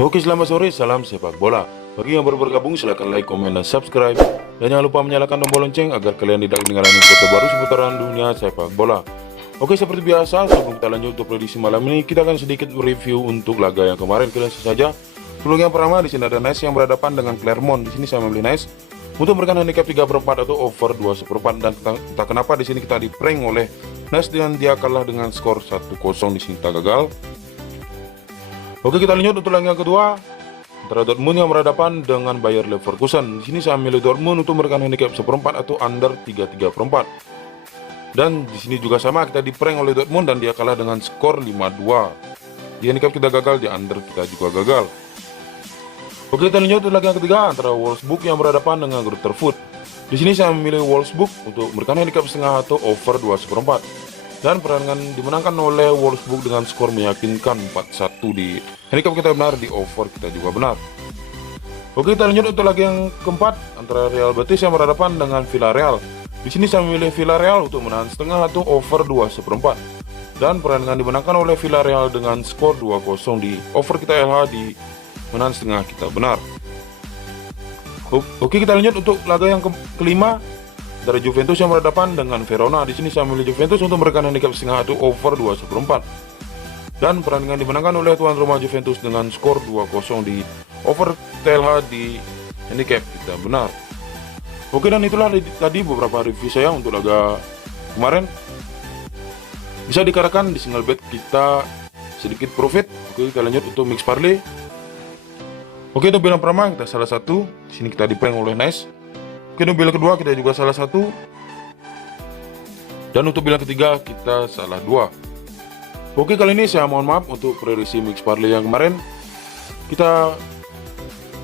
Oke, selamat sore, salam sepak bola. Bagi yang baru bergabung, silahkan like, komen, dan subscribe. Dan jangan lupa menyalakan tombol lonceng agar kalian tidak ketinggalan info terbaru seputaran dunia sepak bola. Oke, seperti biasa, sebelum kita lanjut untuk prediksi malam ini, kita akan sedikit review untuk laga yang kemarin. Kita langsung saja. Untuk yang pertama, di sini ada Nice yang berhadapan dengan Clermont. Di sini saya memilih Nice untuk memberikan handicap 3/4 atau over 2/4, dan entah kenapa di sini kita di-prank oleh Nice dan dia kalah dengan skor 1-0. Di sini kita gagal. Oke, kita lanjut untuk laga yang kedua antara Dortmund yang berhadapan dengan Bayer Leverkusen. Di sini saya memilih Dortmund untuk memberikan handicap 1/4 atau under 3/4. Dan di sini juga sama, kita di-prank oleh Dortmund dan dia kalah dengan skor 5-2. Di handicap kita gagal, di under kita juga gagal. Oke, kita lanjut untuk laga yang ketiga antara Wolfsburg yang berhadapan dengan Greuther Fürth. Di sini saya memilih Wolfsburg untuk memberikan handicap setengah atau over 2/4. Dan pertandingan dimenangkan oleh Wolfsburg dengan skor meyakinkan 4-1. Di handicap kita benar, di over kita juga benar. Oke, kita lanjut untuk laga yang keempat antara Real Betis yang berhadapan dengan Villarreal. Di sini saya memilih Villarreal untuk menahan setengah atau over 2/4. Dan pertandingan dimenangkan oleh Villarreal dengan skor 2-0. Di over kita LH, di menahan setengah kita benar. Oke, kita lanjut untuk laga yang kelima dari Juventus yang berhadapan dengan Verona. Di sini saya memilih Juventus untuk memberikan handicap setengah atau over 2/4. Dan pertandingan dimenangkan oleh tuan rumah Juventus dengan skor 2-0. Di over TLH, di handicap kita benar. Oke, dan itulah tadi beberapa review saya untuk laga kemarin. Bisa dikatakan di single bet kita sedikit profit. Oke, kita lanjut untuk mix parlay. Oke, untuk bilang pertama kita salah satu. Di sini kita di-prank oleh Nice. Oke, untuk bilang kedua kita juga salah satu. Dan untuk bilang ketiga kita salah dua. Oke, kali ini saya mohon maaf untuk prediksi mix parlay yang kemarin kita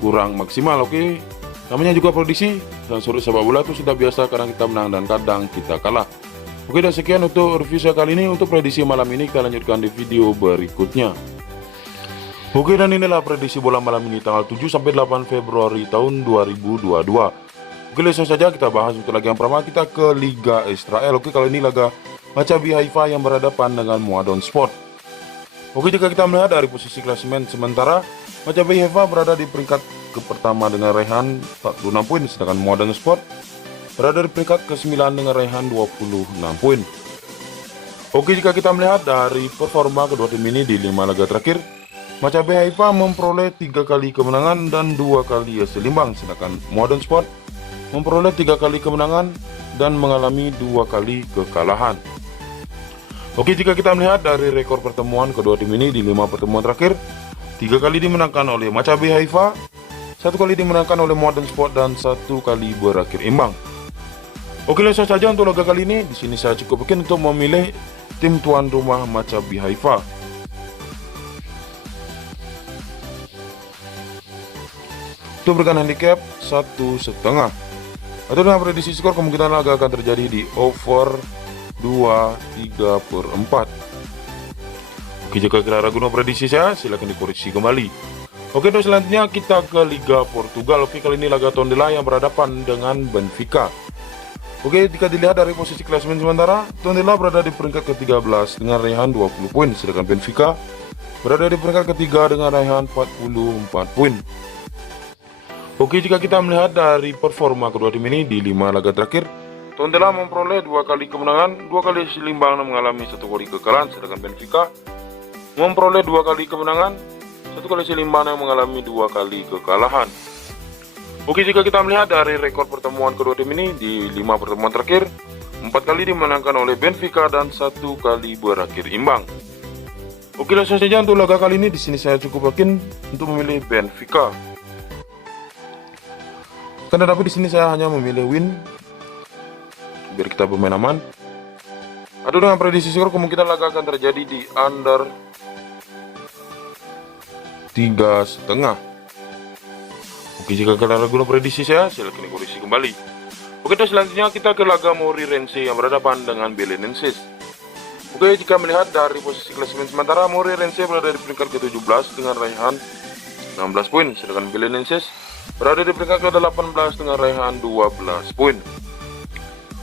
kurang maksimal. Oke, namanya juga prediksi dan sudut sepak bola itu sudah biasa, kadang kita menang dan kadang kita kalah. Oke, dan sekian untuk review saya kali ini. Untuk prediksi malam ini kita lanjutkan di video berikutnya. Oke, dan inilah prediksi bola malam ini tanggal 7 sampai 8 Februari tahun 2022. Oke, langsung saja kita bahas untuk laga yang pertama, kita ke Liga Israel. Oke, kali ini laga Maccabi Haifa yang berhadapan dengan Mועדון Sport. Oke, jika kita melihat dari posisi klasemen sementara, Maccabi Haifa berada di peringkat pertama dengan raihan 46 poin, sedangkan Mועדון Sport berada di peringkat ke-9 dengan raihan 26 poin. Oke, jika kita melihat dari performa kedua tim ini di 5 laga terakhir, Maccabi Haifa memperoleh 3 kali kemenangan dan 2 kali hasil imbang, sedangkan Mועדון Sport memperoleh 3 kali kemenangan dan mengalami 2 kali kekalahan. Oke, jika kita melihat dari rekor pertemuan kedua tim ini di 5 pertemuan terakhir, 3 kali dimenangkan oleh Maccabi Haifa, 1 kali dimenangkan oleh Mועדון Sport, dan 1 kali berakhir imbang. Oke, langsung saja untuk laga kali ini. Di sini saya cukup yakin untuk memilih tim tuan rumah Maccabi Haifa. Untuk berikan handicap 1,5 atau dengan prediksi skor, kemungkinan laga akan terjadi di over 2/3/4. Oke, jika kira ragu dengan prediksi saya, silahkan dikoreksi kembali. Oke, terus selanjutnya kita ke Liga Portugal. Oke, kali ini laga Tondela yang berhadapan dengan Benfica. Oke, jika dilihat dari posisi klasemen sementara, Tondela berada di peringkat ke-13 dengan raihan 20 poin, sedangkan Benfica berada di peringkat ketiga dengan raihan 44 poin. Oke, jika kita melihat dari performa kedua tim ini di 5 laga terakhir, Tondela memperoleh 2 kali kemenangan, 2 kali hasil imbang dan mengalami 1 kali kekalahan, sedangkan Benfica memperoleh 2 kali kemenangan, 1 kali hasil imbang yang mengalami 2 kali kekalahan. Oke, jika kita melihat dari rekor pertemuan kedua tim ini di 5 pertemuan terakhir, 4 kali dimenangkan oleh Benfica dan 1 kali berakhir imbang. Oke, langsung saja untuk laga kali ini. Di sini saya cukup yakin untuk memilih Benfica. Tapi di sini saya hanya memilih win biar kita bermain aman. Aduh, dengan prediksi skor kemungkinan laga akan terjadi di under 3,5. Oke, jika kalian ragu dengan prediksi saya, silahkan dikoreksi kembali. Oke, dan selanjutnya kita ke laga Moreirense yang berhadapan dengan Belenenses. Oke, jika melihat dari posisi klasemen sementara, Moreirense berada di peringkat ke-17 dengan raihan 16 poin, sedangkan Belenenses berada di peringkat ke-18 dengan raihan 12 poin.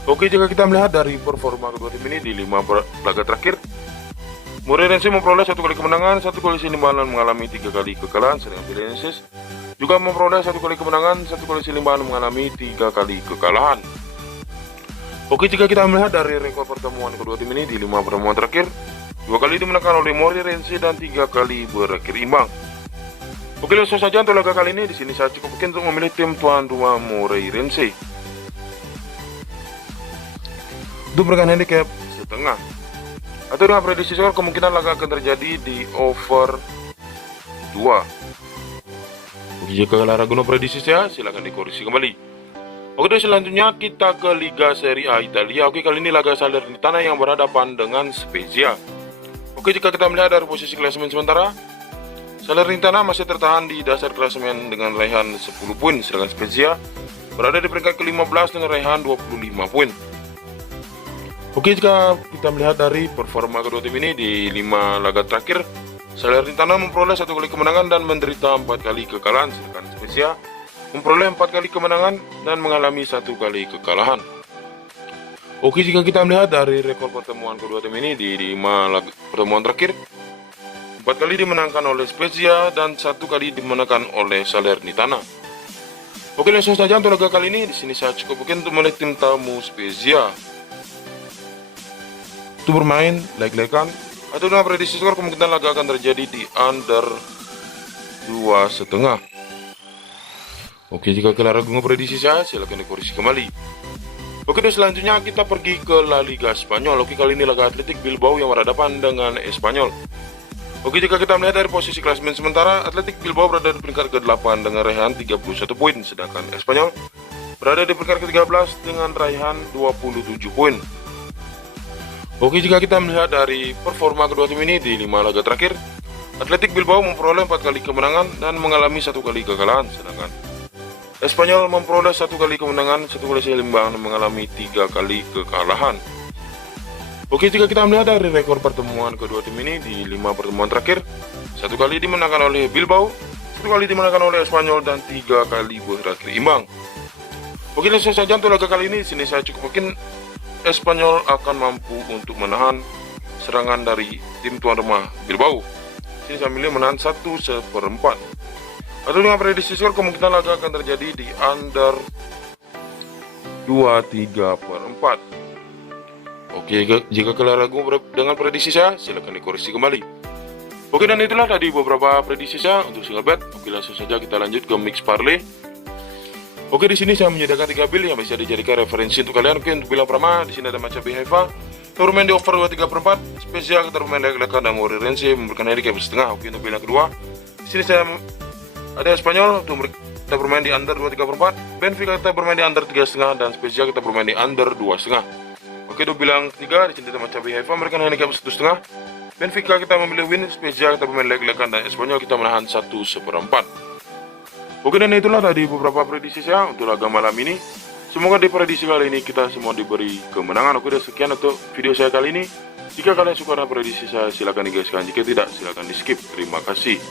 Oke, jika kita melihat dari performa kedua tim ini di 5 laga terakhir, Moreirense memperoleh 1 kali kemenangan, 1 kali seimbang dan mengalami 3 kali kekalahan, sedangkan Belenenses juga memperoleh 1 kali kemenangan, 1 kali seimbang dan mengalami 3 kali kekalahan. Oke, jika kita melihat dari rekor pertemuan kedua tim ini di 5 pertemuan terakhir, 2 kali dimenangkan oleh Moreirense dan 3 kali berakhir imbang. Oke, langsung saja untuk laga kali ini. Di sini saya cukup mungkin untuk memilih tim tuan rumah Moreirense. Untuk memberikan handicap setengah. Atau dengan prediksi skor, kemungkinan laga akan terjadi di over 2. Oke, jika kalian ragu prediksi saya, silahkan dikoreksi kembali. Oke, dan selanjutnya kita ke Liga Serie A Italia. Oke, kali ini laga Salernitana yang berhadapan dengan Spezia. Oke, jika kita melihat dari posisi klasemen sementara, Salernitana masih tertahan di dasar klasemen dengan raihan 10 poin, sedangkan Spezia berada di peringkat ke-15 dengan raihan 25 poin. Oke, jika kita melihat dari performa kedua tim ini di 5 laga terakhir, Salernitana memperoleh 1 kali kemenangan dan menderita 4 kali kekalahan, sedangkan Spezia memperoleh 4 kali kemenangan dan mengalami 1 kali kekalahan. Oke, jika kita melihat dari rekor pertemuan kedua tim ini di 5 laga pertemuan terakhir, 4 kali dimenangkan oleh Spezia dan 1 kali dimenangkan oleh Salernitana. Oke, langsung saja untuk laga kali ini. Di sini saya cukup mungkin untuk melihat tim tamu Spezia. Untuk bermain leg-legan atau dengan prediksi skor, kemungkinan laga akan terjadi di under 2,5. Oke, jika kalian ragu prediksi saya, silahkan dikoreksi kembali. Oke, dan selanjutnya kita pergi ke La Liga Spanyol. Oke, kali ini laga Athletic Bilbao yang berhadapan dengan Espanyol. Oke, jika kita melihat dari posisi klasemen sementara, Athletic Bilbao berada di peringkat ke-8 dengan raihan 31 poin, sedangkan Espanyol berada di peringkat ke-13 dengan raihan 27 poin. Oke, jika kita melihat dari performa kedua tim ini di 5 laga terakhir, Athletic Bilbao memperoleh 4 kali kemenangan dan mengalami 1 kali kekalahan, sedangkan Espanyol memperoleh 1 kali kemenangan, 1 kali seimbang dan mengalami 3 kali kekalahan. Oke, jika kita melihat dari rekor pertemuan kedua tim ini di 5 pertemuan terakhir, 1 kali dimenangkan oleh Bilbao, 1 kali dimenangkan oleh Espanyol dan 3 kali berakhir imbang. Oke, langsung saja untuk laga kali ini. Sini saya cukup mungkin Espanyol akan mampu untuk menahan serangan dari tim tuan rumah Bilbao. Sini saya milih menahan 1/4. Atau dengan prediksi skor, kemungkinan laga akan terjadi di under 2/3/4. Oke, jika kalian ragu dengan prediksi saya, silahkan dikoreksi kembali. Oke, dan itulah tadi beberapa prediksi saya untuk single bet. Oke, langsung saja kita lanjut ke mix parlay. Oke, di sini saya menyediakan 3 bil yang bisa dijadikan referensi untuk kalian. Oke, untuk bilang pertama, di sini ada Maccabi Haifa, kita bermain di over 2/3/4. Spesial kita bermain leg-legan dan Moreirense memberikan handicap setengah. Oke, untuk bilang kedua, di sini saya ada Espanyol, untuk kita bermain di under 2/3/4. Benfica kita bermain di under 3,5 dan spesial kita bermain di under 2,5. Oke, untuk bilang ketiga, di sini ada Maccabi Haifa memberikan handicap 1,5. Benfica kita memilih win, spesial kita bermain leg-legan dan Espanyol kita menahan 1/4. Oke, dan itulah tadi beberapa prediksi saya untuk laga malam ini. Semoga di prediksi kali ini kita semua diberi kemenangan. Oke, dan sekian untuk video saya kali ini. Jika kalian suka dengan prediksi saya, silahkan digaskan. Jika tidak, silahkan di skip. Terima kasih.